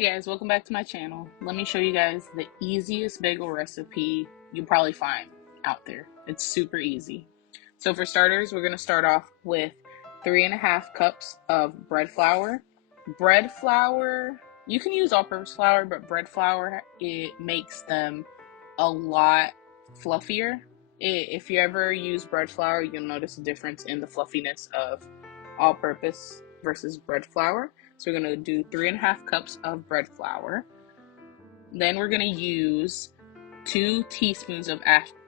Hey guys, welcome back to my channel. Let me show you guys the easiest bagel recipe you'll probably find out there. It's super easy. So for starters, we're going to start off with 3.5 cups of bread flour. Bread flour, you can use all-purpose flour, but bread flour, it makes them a lot fluffier. If you ever use bread flour, you'll notice a difference in the fluffiness of all-purpose versus bread flour. So we're going to do 3.5 cups of bread flour. Then we're going to use 2 teaspoons of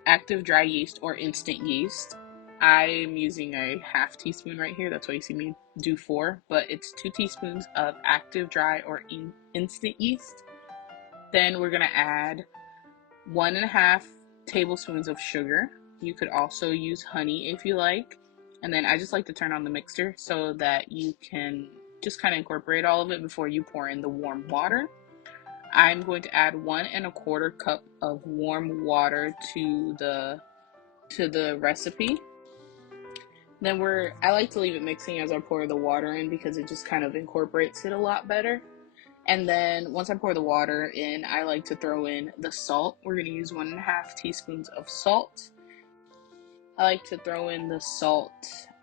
active dry yeast or instant yeast. I'm using a half teaspoon right here. That's why you see me do 4, but it's 2 teaspoons of active dry or instant yeast. Then we're going to add 1.5 tablespoons of sugar. You could also use honey if you like. And then I just like to turn on the mixer so that you can just kind of incorporate all of it before you pour in the warm water. I'm going to add 1.25 cup of warm water to the recipe. Then I like to leave it mixing as I pour the water in because it just kind of incorporates it a lot better. And then once I pour the water in, I like to throw in the salt. We're going to use 1.5 teaspoons of salt. I like to throw in the salt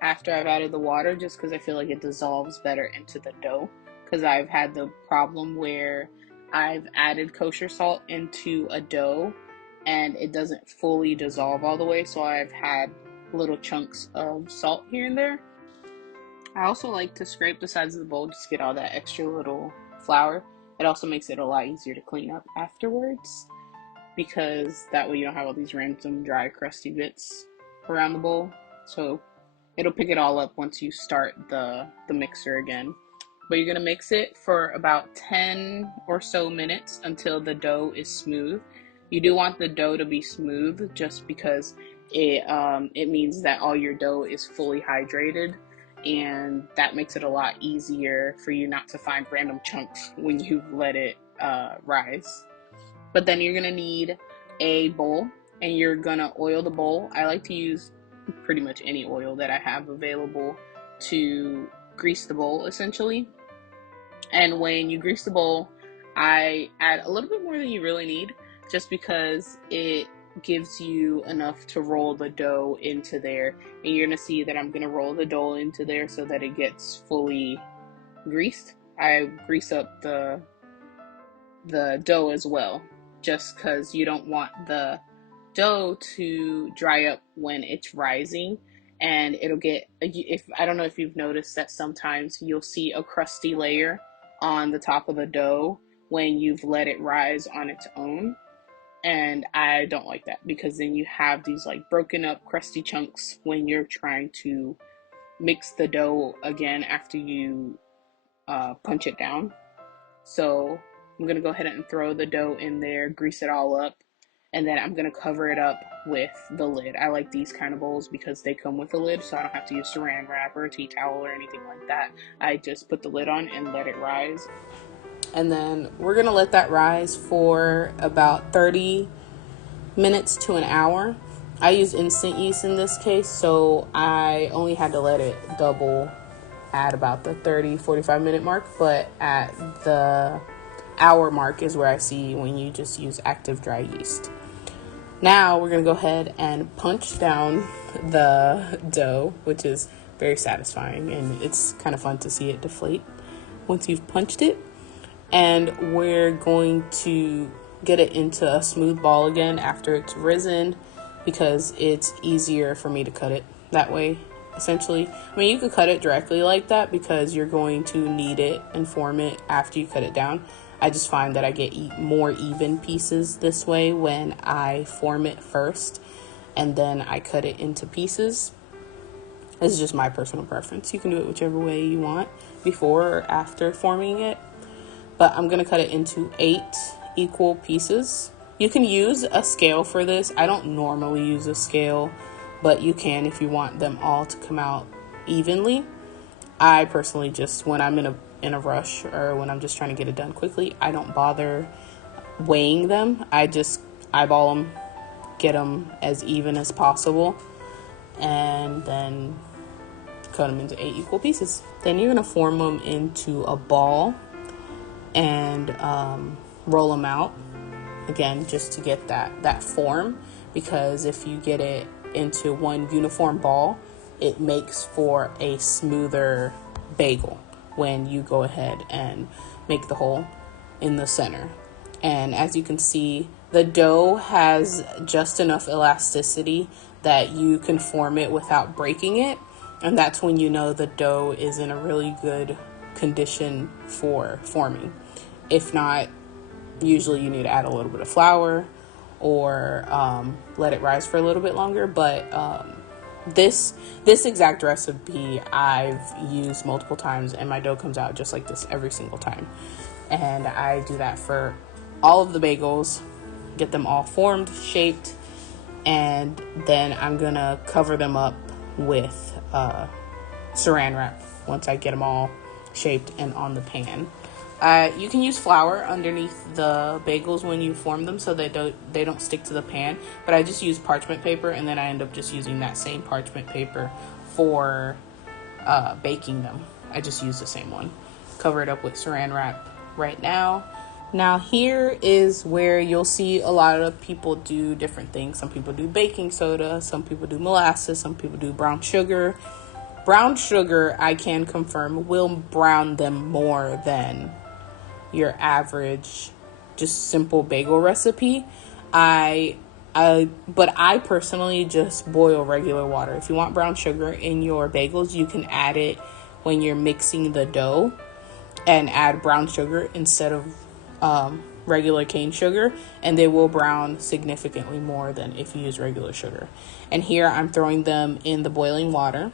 after I've added the water just because I feel like it dissolves better into the dough. Because I've had the problem where I've added kosher salt into a dough and it doesn't fully dissolve all the way, so I've had little chunks of salt here and there. I also like to scrape the sides of the bowl just to get all that extra little flour. It also makes it a lot easier to clean up afterwards because that way you don't have all these random dry crusty bits around the bowl. So it'll pick it all up once you start the mixer again. But you're gonna mix it for about 10 or so minutes until the dough is smooth. You do want the dough to be smooth just because it means that all your dough is fully hydrated, and that makes it a lot easier for you not to find random chunks when you let it rise. But then you're gonna need a bowl and you're gonna oil the bowl. I like to use pretty much any oil that I have available to grease the bowl essentially. And when you grease the bowl, I add a little bit more than you really need just because it gives you enough to roll the dough into there. And you're gonna see that I'm gonna roll the dough into there so that it gets fully greased. I grease up the dough as well, just because you don't want the dough to dry up when it's rising, and it'll get, if I don't know if you've noticed that sometimes you'll see a crusty layer on the top of the dough when you've let it rise on its own, and I don't like that because then you have these like broken up crusty chunks when you're trying to mix the dough again after you punch it down. So I'm going to go ahead and throw the dough in there, grease it all up, and then I'm going to cover it up with the lid. I like these kind of bowls because they come with a lid, so I don't have to use saran wrap or a tea towel or anything like that. I just put the lid on and let it rise. And then we're going to let that rise for about 30 minutes to an hour. I use instant yeast in this case, so I only had to let it double at about the 30-45 minute mark, but at the hour mark is where I see when you just use active dry yeast. Now we're going to go ahead and punch down the dough, which is very satisfying, and it's kind of fun to see it deflate once you've punched it. And we're going to get it into a smooth ball again after it's risen because it's easier for me to cut it that way, essentially. I mean, you could cut it directly like that because you're going to knead it and form it after you cut it down. I just find that I get more even pieces this way when I form it first and then I cut it into pieces. This is just my personal preference. You can do it whichever way you want, before or after forming it. But I'm going to cut it into 8 equal pieces. You can use a scale for this. I don't normally use a scale, but you can if you want them all to come out evenly. I personally just, when I'm in a rush or when I'm just trying to get it done quickly, I don't bother weighing them. I just eyeball them, get them as even as possible, and then cut them into 8 equal pieces. Then you're going to form them into a ball, and roll them out again, just to get that form, because if you get it into one uniform ball, it makes for a smoother bagel when you go ahead and make the hole in the center. And as you can see, the dough has just enough elasticity that you can form it without breaking it, and that's when you know the dough is in a really good condition for forming. If not, usually you need to add a little bit of flour or let it rise for a little bit longer. But this exact recipe I've used multiple times, and my dough comes out just like this every single time. And I do that for all of the bagels, get them all formed, shaped, and then I'm gonna cover them up with saran wrap once I get them all shaped and on the pan. You can use flour underneath the bagels when you form them so they don't stick to the pan, but I just use parchment paper, and then I end up just using that same parchment paper for baking them. I just use the same one. Cover it up with saran wrap right now. Now here is where you'll see a lot of people do different things. Some people do baking soda, some people do molasses, some people do brown sugar. Brown sugar, I can confirm, will brown them more than your average just simple bagel recipe. But I personally just boil regular water. If you want brown sugar in your bagels, you can add it when you're mixing the dough, and add brown sugar instead of regular cane sugar, and they will brown significantly more than if you use regular sugar. And here I'm throwing them in the boiling water.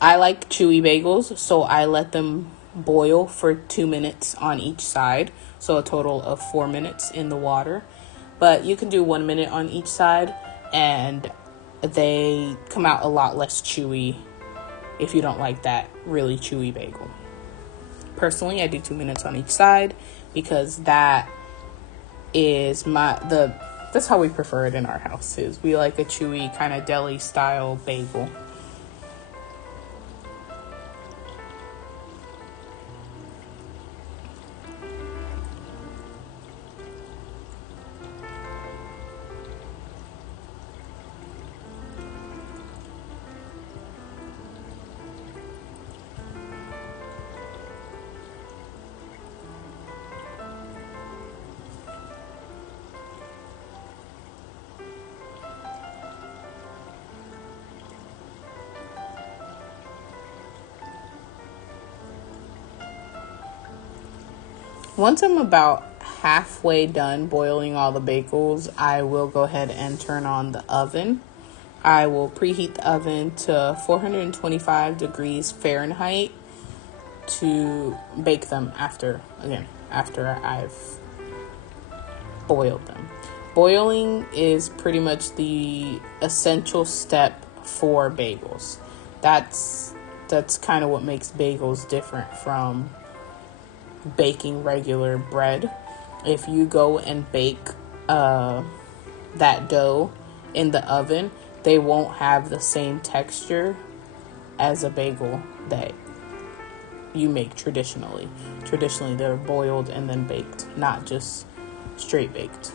I like chewy bagels, so I let them boil for 2 minutes on each side, so a total of 4 minutes in the water. But you can do 1 minute on each side, and they come out a lot less chewy if you don't like that really chewy bagel. Personally, I do 2 minutes on each side because that is that's how we prefer it in our house. Is we like a chewy kind of deli style bagel. Once I'm about halfway done boiling all the bagels, I will go ahead and turn on the oven. I will preheat the oven to 425 degrees Fahrenheit to bake them after I've boiled them. Boiling is pretty much the essential step for bagels. That's kind of what makes bagels different from baking regular bread. If you go and bake that dough in the oven, they won't have the same texture as a bagel that you make traditionally. Traditionally, they're boiled and then baked, not just straight baked.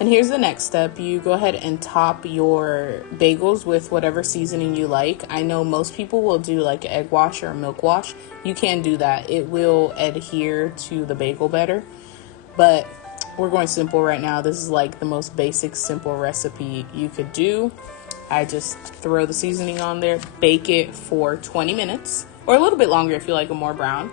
And here's the next step. You go ahead and top your bagels with whatever seasoning you like. I know most people will do like egg wash or milk wash. You can do that. It will adhere to the bagel better. But we're going simple right now. This is like the most basic, simple recipe you could do. I just throw the seasoning on there, bake it for 20 minutes or a little bit longer if you like them more brown.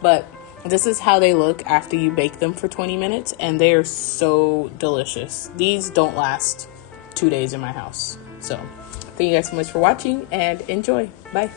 But this is how they look after you bake them for 20 minutes, and they are so delicious. These don't last 2 days in my house. So thank you guys so much for watching, and enjoy. Bye.